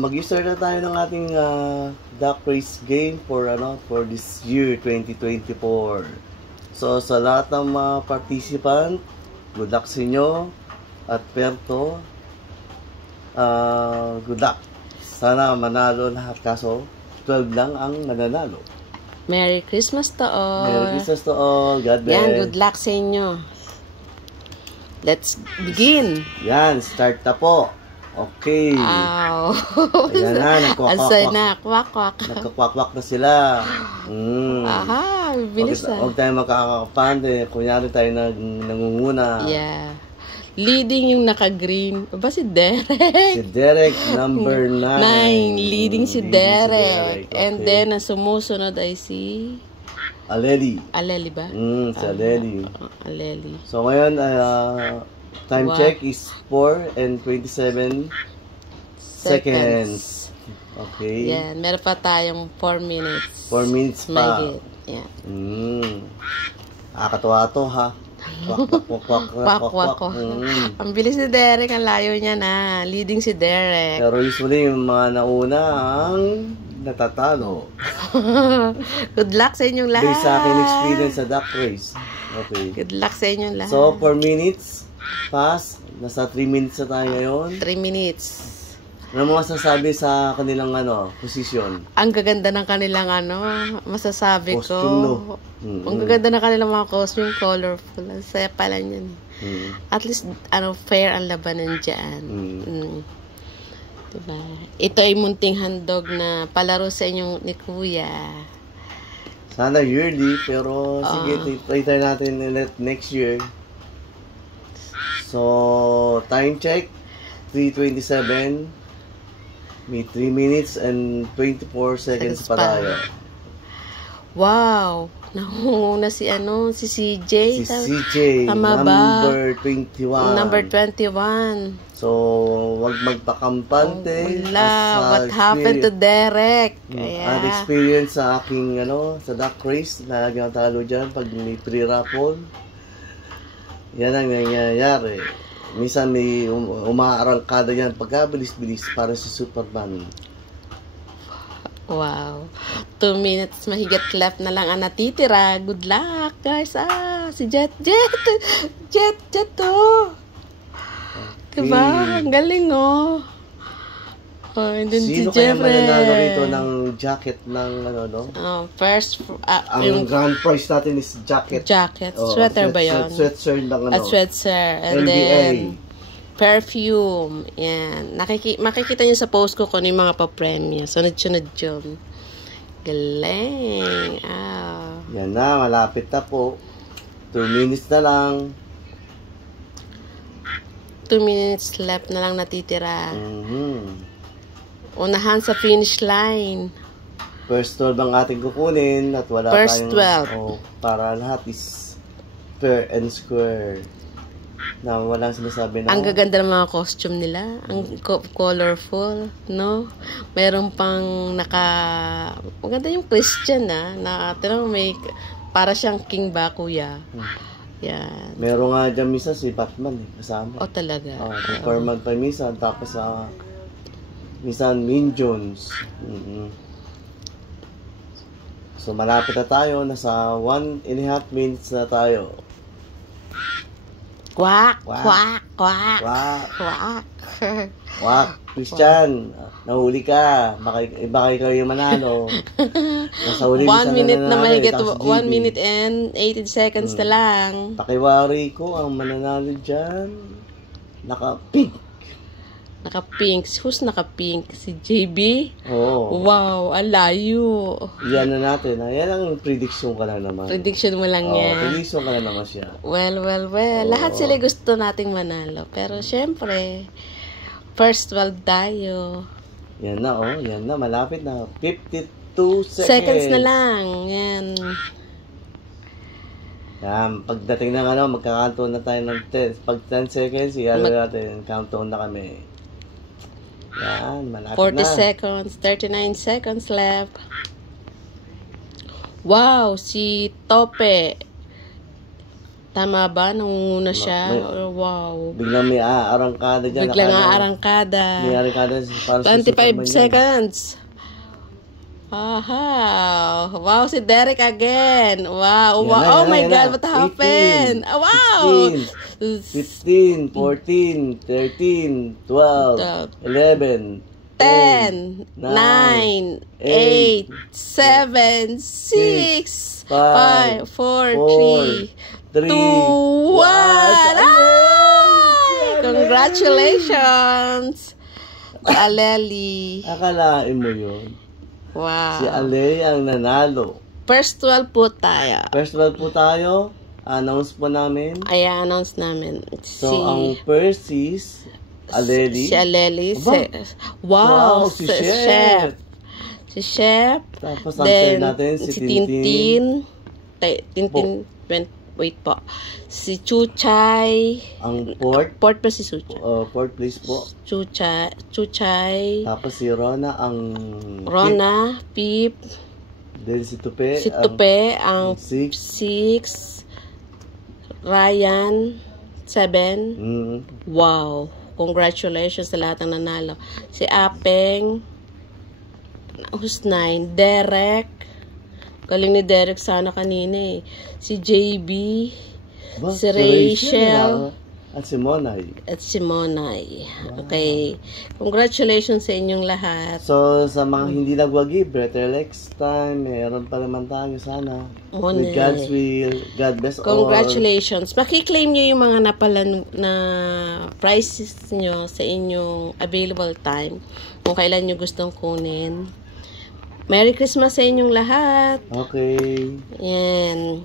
mag-start na tayo ng ating duck race game for this year 2024. So sa lahat ng mga participant, good luck sa inyo. At Perto, good luck. Sana manalo lahat, kaso 12 lang ang mananalo. Merry Christmas to all. Merry Christmas to all. God bless. Yan, good luck sa inyo. Let's begin. Yan, start na po. Okay. Ow. Ayan na, Asay na, kwak-kwak. Nagkakwak-kwak na sila. Aha, bilis na. Huwag tayo makakapande. Kunyari tayo nangunguna. Yeah. Leading yung naka-green. Ba si Derek? Si Derek, number 9. 9. Leading si Derek. Okay. And then, ang sumusunod ay si... Aleli. Aleli ba? Si Aleli. Aleli. So, ngayon, time check is 4 and 27 seconds. Okay. Yan. Meron pa tayong 4 minutes. 4 minutes pa. Mahigit. Yan. Nakakatuwa to, ha? Kwak. Ang bilis ni Derek. Ang layo niya na. Leading si Derek. Pero usually, yung mga nauna ang natatalo. Good luck sa inyong lahat. Based sa akin experience sa duck race. Okay. Good luck sa inyong lahat. So, 4 minutes pass. Nasa 3 minutes na tayo ngayon. 3 minutes. Ano mo masasabi sa kanilang posisyon? Ang gaganda ng kanilang masasabi costume, ko. Ang gaganda ng kanilang mga costume, colorful. Ang saya pala niyan. At least, fair ang labanan dyan. Diba? Ito ay munting handog na palaro sa inyong ni Kuya. Sana yearly, pero sige, try natin ulit next year. So, time check, 3:27. May 3 minutes and 24 seconds pa tayo. Wow! Nahunguna si CJ. Si CJ, tama number 21. Number 21. So, wag magpakampante. What happened to Derek? At experience sa aking, sa duck race, lagi ang talo dyan pag may pre-raffle. Yan ang nangyayari. Minsan may umaarangkada yan pagkabilis-bilis para si Superman. Wow. 2 minutes mahigit left na lang ang natitira. Good luck, guys. Si Jet to. Diba? Ang galing, and then Sino si kaya Jeffrey. mananalo rito ng jacket ng first, ang grand prize natin is jacket. Sweater ba yun? Sweatshirt lang Sweatshirt. And NBA. then, perfume. Yan. Makikita niyo sa post ko kung ano yung mga pa-premyo. Sunod-sunod yun. Galing. Yan na, malapit na po. 2 minutes na lang. 2 minutes left na lang natitira. Unahan sa finish line. First 12 ang ating kukunin at wala First tayong... para lahat is fair and square. Na walang sinasabi na... Ang gaganda ng mga costume nila. Ang colorful, no? Meron pang maganda yung Christian, may... Para siyang King Bakuya. Yan. Meron nga dyan misa si Batman kasama. Talaga? Superman pa minsan. Tapos minsan Minions. So malapit na tayo. Nasa 1.5 minutes na tayo. Quack! Christian, nahuli ka. Baka ikaw yung manalo. Nasa huli 1 minute na mahigit. 1 minute and 18 seconds na lang. Pakiwari ko ang mananalo dyan. Naka-pink. Who's naka-pink? Si JB? Oo. Wow, alayo. Yan na natin. Yan ang prediction ka lang naman. Prediction mo lang yan. Prediction ka lang naman siya. Well. Lahat sila gusto nating manalo. Pero syempre, first world tayo. Yan na. Malapit na. 52 seconds na lang. Yan. Pagdating ng magkakanto na tayo ng 10. Pag 10 seconds, natin. Countdown na kami. Yan, malapit 40 na. seconds, 39 seconds left. Wow, si Tope. Tama ba? Nangunguna siya? Wow. Biglang may aarangkada dyan. Biglang aarangkada. May aarangkada para 25 seconds. Aha. Wow, si Derek again. Wow. Oh my God, what happened? 18, Wow. 16, 15, 14, 13, 12, 11, 10, 9, 8, 7, 6, 5, 4, 3, 2, 1. Congratulations, Aleli. Akalain mo yun. Wow. Si Ale ang nanalo. First 12 po tayo. First 12 po tayo. Announce po namin. Ay, announce namin. So, ang first is Aleli. Si Aleli. Wow, si Chef. Si Chef. Tapos ang third natin, si Tintin. Wait po. Si Chuchay. Ang fourth. Fourth pa si Chuchay. Fourth please po. Chuchay. Tapos si Rona ang Pip. Then si Tupe. Si Tupe ang 6. Ryan 7. Wow. Congratulations sa lahat ng nanalo. Si Apeng. Who's 9? Derek. Galing ni Derek sana kanina eh. Si JB. Si Rachel. At si Monay. Wow. Okay. Congratulations sa inyong lahat. So, sa mga hindi nagwagi, better next time. Meron pa naman tayo sana. With God's will. God bless all. Congratulations. Paki-claim nyo yung mga napalan na prices nyo sa inyong available time. Kung kailan nyo gustong kunin. Merry Christmas sa inyong lahat. Okay. And